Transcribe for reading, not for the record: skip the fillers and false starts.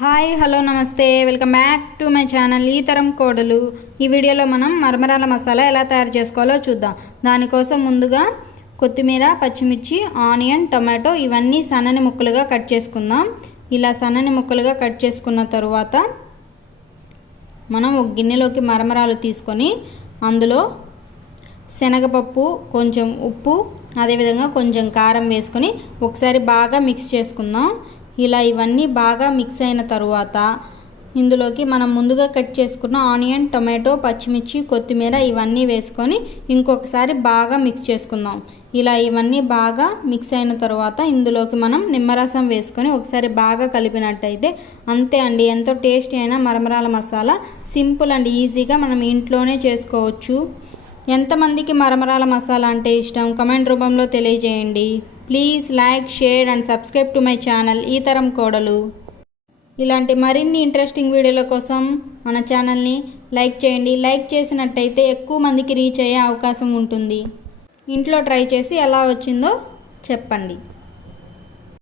Hi hello నమస్తే welcome back to my channel ఈ తరం కోడలు. ఈ వీడియోలో మనం మరమరాల మసాలా ఎలా తయారు చేసుకోవాలో చూద్దాం. దానికోసం ముందుగా కొత్తిమీర, పచ్చిమిర్చి, ఆనియన్, టొమాటో ఇవన్నీ సన్నని ముక్కలుగా కట్ చేసుకుందాం. ఇలా సన్నని ముక్కలుగా కట్ చేసుకున్న తర్వాత మనం ఒక గిన్నెలోకి మరమరాలు తీసుకొని అందులో శనగపప్పు, కొంచెం ఉప్పు, అదేవిధంగా కొంచెం కారం వేసుకొని ఒకసారి బాగా మిక్స్ చేసుకుందాం. ఇలా ఇవన్నీ బాగా మిక్స్ అయిన తర్వాత ఇందులోకి మనం ముందుగా కట్ చేసుకున్న ఆనియన్, టొమాటో, పచ్చిమిర్చి, కొత్తిమీర ఇవన్నీ వేసుకొని ఇంకొకసారి బాగా మిక్స్ చేసుకుందాం. ఇలా ఇవన్నీ బాగా మిక్స్ అయిన తర్వాత ఇందులోకి మనం నిమ్మరసం వేసుకొని ఒకసారి బాగా కలిపినట్టయితే అంతే అండి, ఎంతో టేస్టీ అయిన మరమరాల మసాలా. సింపుల్ అండ్ ఈజీగా మనం ఇంట్లోనే చేసుకోవచ్చు. ఎంతమందికి మరమరాల మసాలా అంటే ఇష్టం కమెంట్ రూపంలో తెలియజేయండి. Please like, share and subscribe to my channel ఈ తరం కోడలు. ఇలాంటి మరిన్ని ఇంట్రెస్టింగ్ వీడియోల కోసం మన ఛానల్ని లైక్ చేయండి. లైక్ చేసినట్టయితే ఎక్కువ మందికి రీచ్ అయ్యే అవకాశం ఉంటుంది. ఇంట్లో ట్రై చేసి ఎలా వచ్చిందో చెప్పండి.